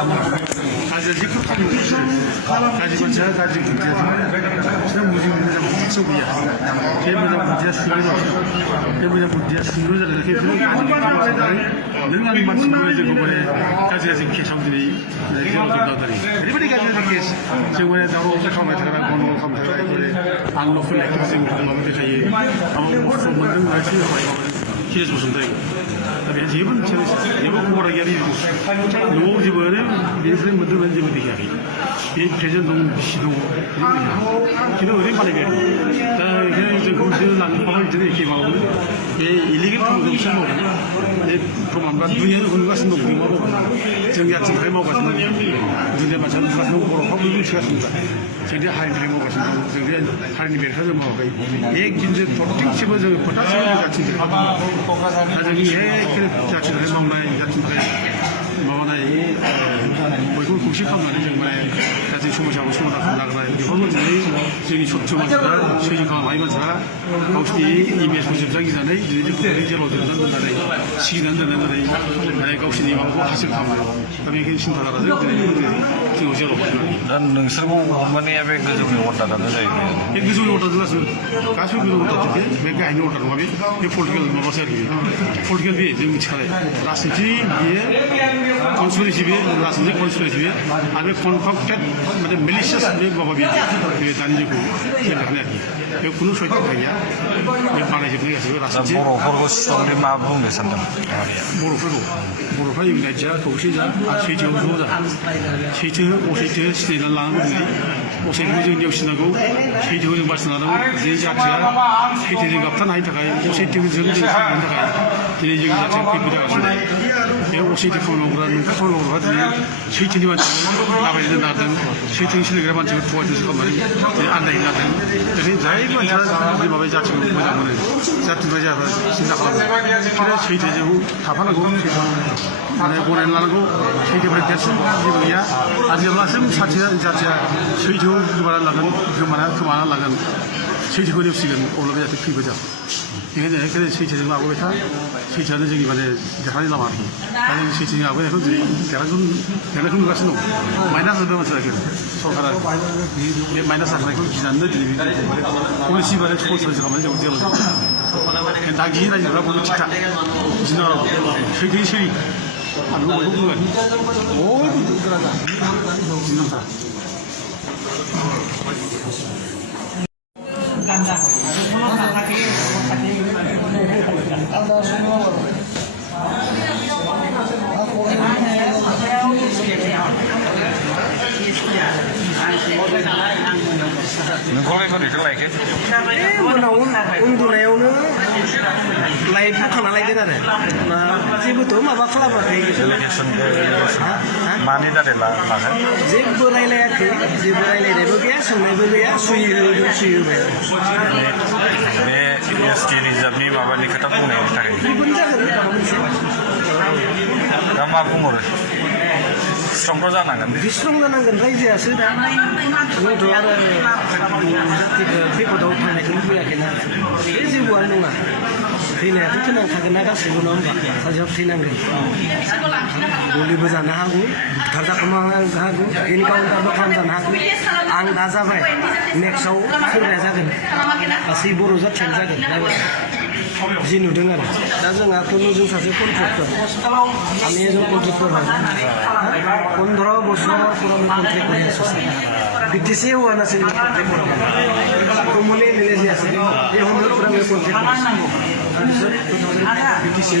가지 지금 가지 먼저 가지 문제 지금 무슨 문제 속이야 개보다 문제 수요도 개보다 문제 수요도 이렇게 가지 능력이 많은 거에서 그번에 가지가 지금 개성들이 지어진다더니 everybody 가지 이렇게 저번에 나로 오작하면 들어간 거는 하면 들어가고 안로 플렉 지금 그런 거 되게 아무 무슨 문제는 할 수가 없어요. 기대서 무슨 데 tapi জীবন ছেড়ে জীবন বড় গিয়ে লোক জীবনে বিজনেস মধ্যে মধ্যে জীবন দেখি এই প্রেজেন্ট দং 시도 기도 어디 빨리 게 다 이게 이제 공부를 안 하고 이제 이렇게 막 이 일리길 통도 심어 이 도망가 두니에도 그런 거 신도 공부하고 정리 같은 거 해먹어 가지고 눈에 맞춰 가지고 보러 하고 있는 시간입니다. 저기 할들이 먹어 가지고 저기 할이 메르서 먹어 이 긴제 도팅 집어서 포타스 같은 거 나중에 그 자체를 해먹는 같은 거 뭐나 이 보이고 구식한 말이 정말 같이 주무시고 주무다 나가라 이거는 저기 초점을 수익화 많이 받으라 혹시 이미 소집자기 전에 이제 대제로 들어서는 시기는 되는 거래 내가 혹시 이하고 하실 가면 그러면 그 신도라서 지금 오셔로 난 능스고 엄마네 앞에 그 좀 왔다는 데 이 기술이 오다들어서 가수도 오다든지 내가 아니 오다는 거비 이 폴리티컬 노버서기 폴리티컬 비 지금 차례 라스지 이에 conspiracy 라스지 conspiracy 아니 concocted मतलब malicious वे बाबा भी ये दानिजे को ये लगने ये कुछ सोच के क्या ये पाने जब नहीं ऐसे रास्ते बर'फोरखौ स्ट्रंलि मा बुंनो सानदों बर'फ्रा इउनाइट जा खौसे जा सैथोआव ज' जा सैथो असैथो सिनायनानै लानांगौ दिनै असैथोखौ जों नेवसिनांगौ सैथोखौ जों बासिनांगौ जे जाथिया सैथोजों गाबथानो हायिनि थाखाय असैथोजों जों खालामनो थाखाय दिनै जोंनि जाथिया खैफोद जागासिनो बे असैथो खामानि मावग्रा नंखाय खामानि मावग्रा दिनै सैथोनि मानसिखौ लाबायनो नाजादों सैथोनि सोलिग्रा मानसिखौ थगायदोंसो खालामनानै दिनै आन्दायनो नाजादों दिनै जाय मानसिया माबा जाथिखौ मोजां मोनो जाथिनिफ्राय जाबा सिन्था खालामो बिसोरो सैथोजों थाफानांगौ माने गनायनानै लानांगौ सैथोनिफ्राय देरसिन जेबो गैया आरो जेब्लासिम जाथिया सैथोआव खोमाना लागोन सैथोखौ नेवसिगोन अब्ला बे जाहाथे खैफोद जागोन बेखायनो सैथोजों लाबोबाय था सैथोआनो जोंनि माने देरहानाय लामा आरोखि दा जों सैथोजों लाबोनायखौ दिनै देरनायखौ नुगासिनो दं माइनास जादों मानसिया सरकारा बे माइनास जानायखौ गिनानैनो दिनै पलिसि बारे स्पन्सर खालामनानै जों जेराव दा गियो रायजोफ्रा बयबो थिखा गिनो सैथोयै सोलि आं बयबो बुंगोन बयबो गिनो नाङा नोंखौलाय बोरै खालायखो उनाव उन्दुनायावनो लाइभ बोखांना लायदों आरो जेबोथ' माबा खालामाखै मानि दारै लागोन जेबो रायलायाखै जेबो रायलायनायबो गैया सोंनायबो गैया सुयोबाय बे एसटि रिजार्भनि माबानि खोथा बुंनायनि थाखाय बेफोरनो जागोन माबा मोनसे दा मा बुंहरो स्ट्रंथ' जानांगोन स्ट्रं जानांगोन रायजोआसो दा जोंथ' आरो खैफोदाव थांनायखौ लुबैयाखैना बे जेबोआनो नङा थैनायाथ' थैनांखागोन ना गासैबो नङा होमबा सानसेयाव थैनांगोन गुलिबो जानो हागौ बुथारजानो हागौ एनकाउन्टारबो खालामजानो हागौ आं दा जाबाय नेक्स्टआव सोरबाया जागोन गासै बर' जाथियानो जागोन जि नुदों आरो दा जोंहाथ' जों सासे कन्ट्रेक्टर আমি এজন কন্ট্রাক্টর হয় 15 বছর পুরনো কন্ট্রাক্ট করে আছি বিটিসি হওয়া নাছিল কমলে মিলে আছে এই হলো পুরো কন্ট্রাক্ট বিটিসি